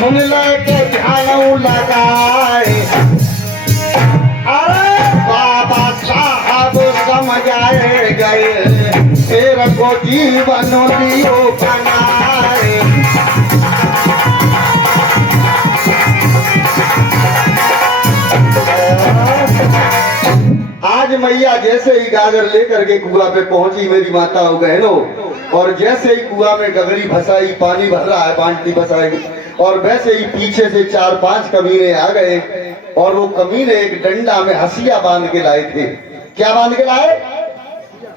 सुन ले के ध्यान लगाए। अरे बाबा साहब समझाए गए, तेरे को जीवन दियो बनाए। आज मैया जैसे ही गागर लेकर के कुआं पे पहुंची मेरी माताओं बहनों, और जैसे ही कुआं में गगरी फंसाई, पानी भर रहा है, बाल्टी फंसाई, और वैसे ही पीछे से 4-5 कमीने आ गए, और वो कमीने एक डंडा में हसिया बांध के लाए थे। क्या बांध के लाए?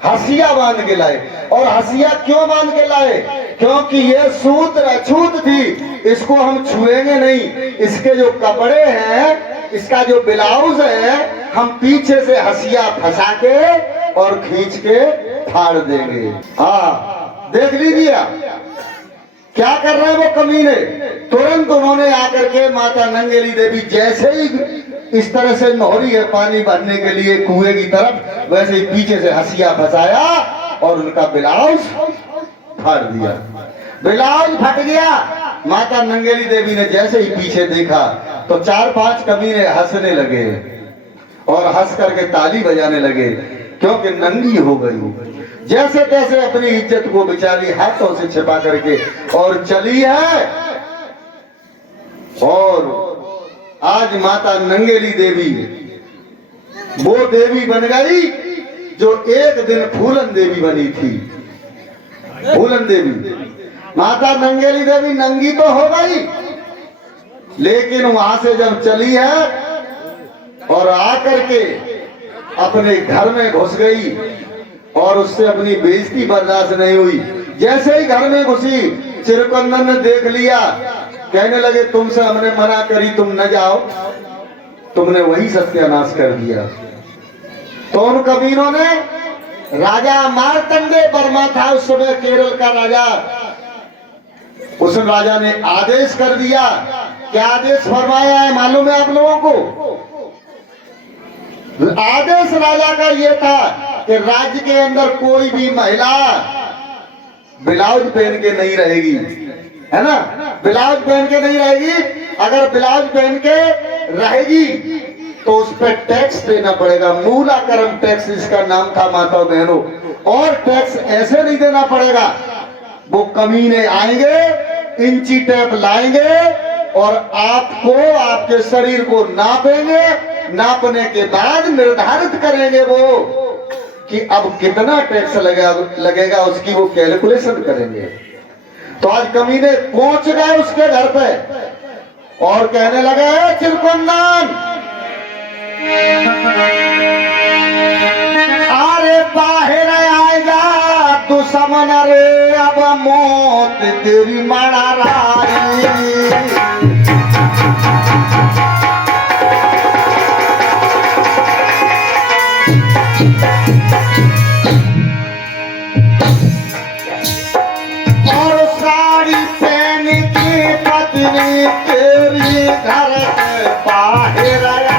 हसिया बांध के लाए। और हसिया क्यों बांध के लाए? क्योंकि ये सूत्र अछूत थी, इसको हम छुएंगे नहीं। इसके जो कपड़े हैं, इसका जो ब्लाउज है, हम पीछे से हसिया फंसा के और खींच के फाड़ देंगे। हाँ, देख लीजिए क्या कर रहे हैं वो कमीने। तुरंत उन्होंने आकर के माता नंगेली देवी जैसे ही इस तरह से नोहरी है पानी भरने के लिए कुएं की तरफ, वैसे ही पीछे से हसिया फंसाया और उनका ब्लाउज फाड़ दिया। ब्लाउज फट गया। माता नंगेली देवी ने जैसे ही पीछे देखा तो 4-5 कमीने हंसने लगे और हंस करके ताली बजाने लगे, क्योंकि नंगी हो गई। जैसे तैसे अपनी इज्जत को बेचारी हाथों से छिपा करके और चली है। और आज माता नंगेली देवी वो देवी बन गई जो एक दिन फूलन देवी बनी थी। फूलन देवी, माता नंगेली देवी नंगी तो हो गई, लेकिन वहां से जब चली है और आकर के अपने घर में घुस गई और उससे अपनी बेइज्जती बर्दाश्त नहीं हुई। जैसे ही घर में घुसी, चिरकुंदन ने देख लिया, कहने लगे तुमसे हमने मना करी, तुम न जाओ, तुमने वही सत्यानाश कर दिया। तो उन कबीरों ने, राजा मार्तंडे वर्मा था उस समय केरल का राजा, उस राजा ने आदेश कर दिया। क्या आदेश फरमाया है मालूम है आप लोगों को? आदेश राजा का यह था कि राज्य के अंदर कोई भी महिला ब्लाउज पहन के नहीं रहेगी, है ना? ब्लाउज पहन के नहीं रहेगी। अगर ब्लाउज पहन के रहेगी तो उस पर टैक्स देना पड़ेगा। मूलाकरम टैक्स इसका नाम था माता बहनों। और टैक्स ऐसे नहीं देना पड़ेगा, वो कमीने आएंगे, इंची टेप लाएंगे और आपको, आपके शरीर को नापेंगे। नापने के बाद निर्धारित करेंगे वो कि अब कितना टैक्स लगेगा, उसकी वो कैलकुलेशन करेंगे। तो आज कमीने पहुंच गए उसके घर पे और कहने लगे, चिरकुंदन अरे बाहर आएगा दुश्मन रे, अब मौत तेरी मारा राई। और साड़ी पहन की पत्नी तेरी घर से बाहर आई।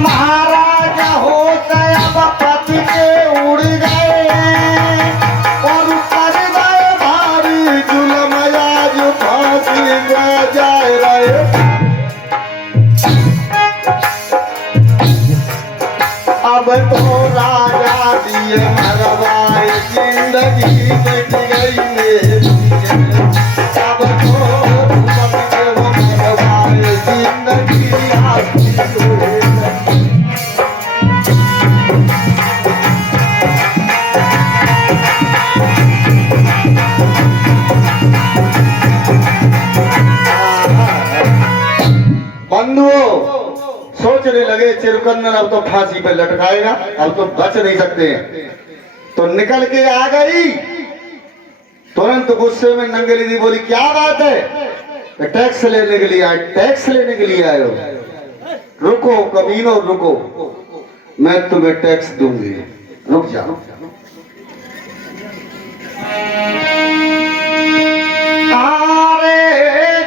महाराजा होते अब पति के उड़ गए और कर गए भारी जुल्म, आज फांसी में जाए रहे। अब तो राजा दिए मरवाए, जिंदगी कट गई मेरी। अब तो पति के वो मरवाए, जिंदगी आपकी हुई। बंधुओं सोचने लगे चिरकुंदन अब तो फांसी पे लटकाएगा, अब तो बच नहीं सकते हैं। तो निकल के आ गई। तुरंत गुस्से में नंगेली देवी बोली, क्या बात है? टैक्स लेने के लिए आए? टैक्स लेने के लिए आए हो? रुको कमीनों रुको, मैं तुम्हें टैक्स दूंगी, रुक जाओ। अरे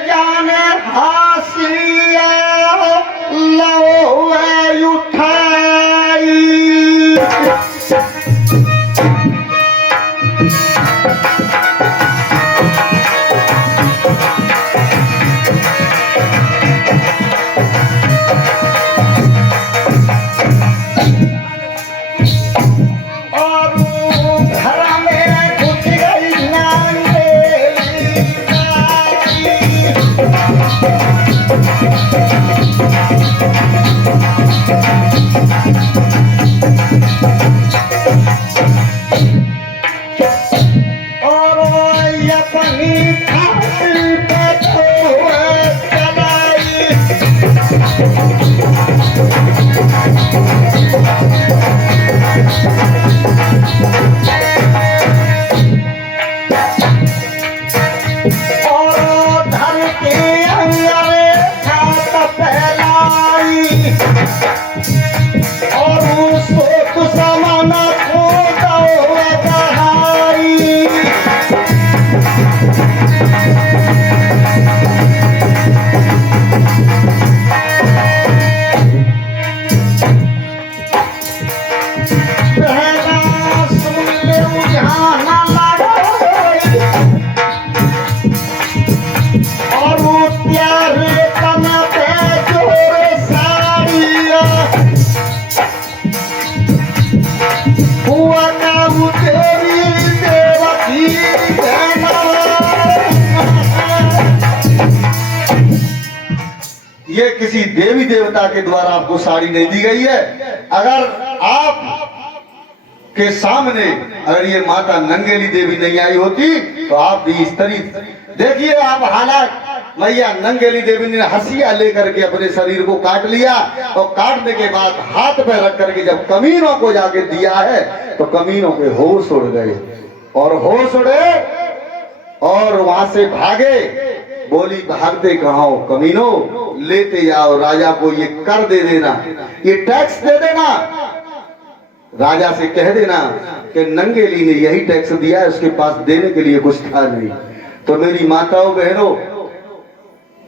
जाने हासिया लव ये किसी देवी देवता के द्वारा आपको साड़ी नहीं दी गई है। अगर आप के सामने अगर ये माता नंगेली देवी नहीं आई होती तो आप भी इस तरह देखिए आप हालात। मैया नंगेली देवी ने हंसिया लेकर के अपने शरीर को काट लिया और काटने के बाद हाथ पे रख करके जब कमीनों को जाके दिया है तो कमीनों के होश उड़ गए और होश उड़े और वहां से भागे। बोली भागते कहाँ हो कमीनों, लेते जाओ राजा को ये कर दे देना, ये टैक्स दे देना। राजा से कह देना कि नंगेली ने यही टैक्स दिया है, उसके पास देने के लिए कुछ था नहीं। तो मेरी माताओं बहनों,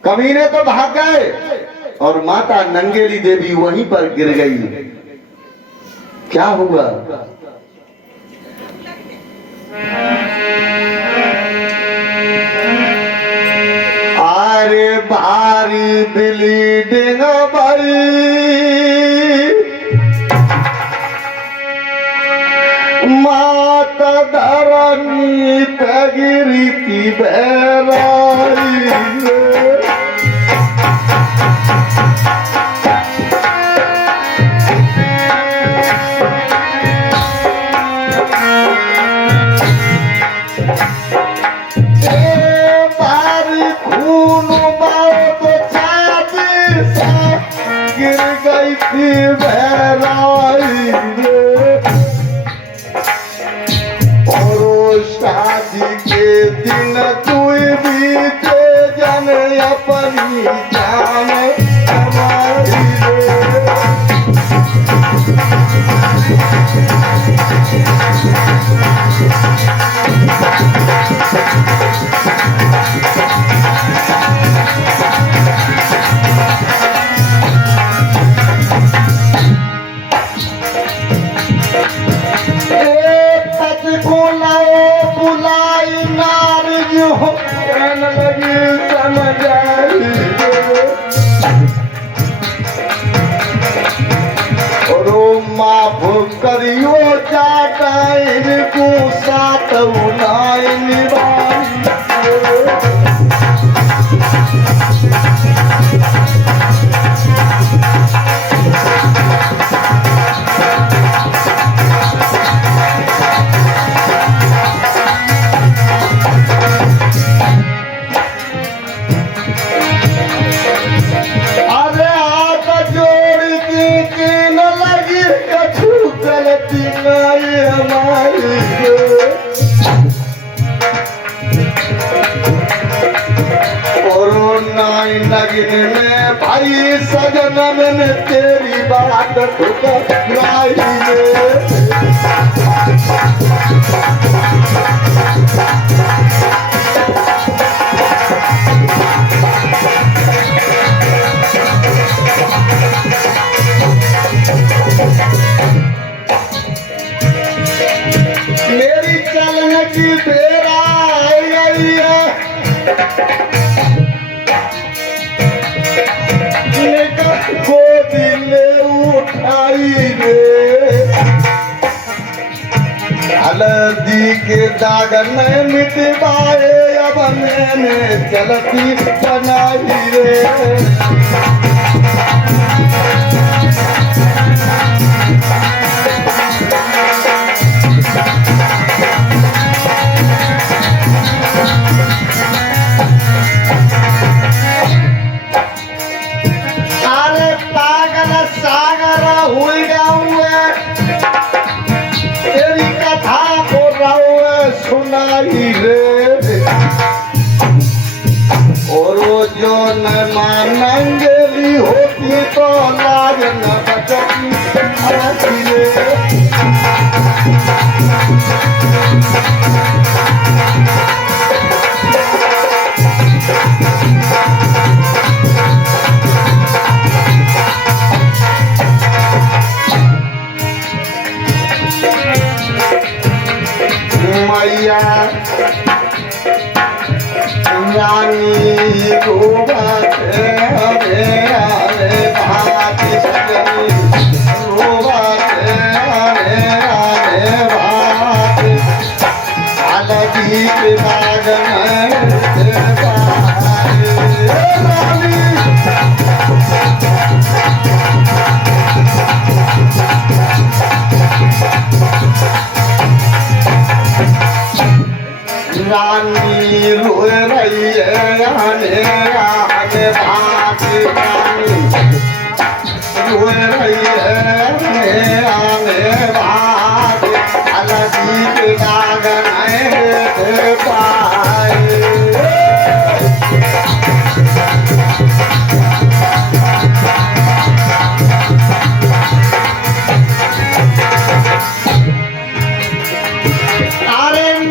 कमीने तो भाग गए और माता नंगेली देवी वहीं पर गिर गई। क्या हुआ? अरे भारी ब्लीडिंग भरी माता धरनी पे गिरी थी बहराई। गिर गई थी बहराई और शादी के दिन तू भी जन अपनी जान हमारी माफ करियो जाता इनको साथ उनाई निभाई। अरे हाथ जोड़ के न लगी कछु गलती नहीं हमारी। और नाई नगिन में भाई सजन मैंने तेरी बात ठुकराई है। मेरी चलने की बेरा आई है, गोदी में उठाई रे। हल्दी के दाग में मिटवाए अब मैंने चलती बनाई रे। सागर हुई हुए तेरी कथा को रहुए सुनाई रे। और वो जो न नंगेली होती तो लाज न बचती रे। रानी रोबत मेरा रे भाती सजनी रोबत मेरा रे भाती अलगी के बागन रानी रोए रही है राने राने भाती रानी रोए रही है राने राने भाती अलगी के बागन पाए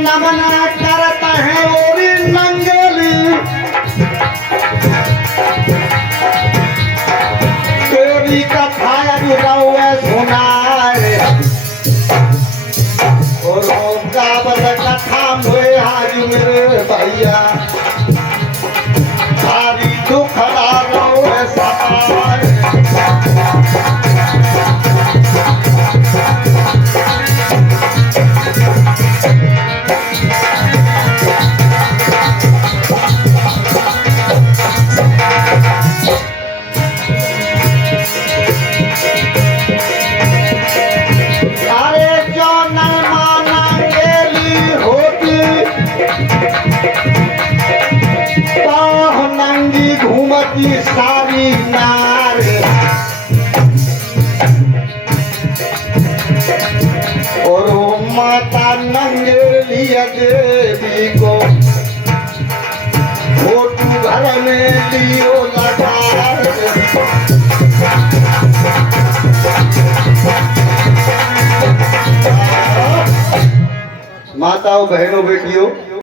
नमना करता है और नंगली तेरी कथा रउए सुनाए और गावत कथा मोए आज मेरे भैया सारी दुख रउए सताए घूमती सारी नारे और माता नंगेली देवी को फोटू घर में लियो लगा माताओं बहनों बेटियों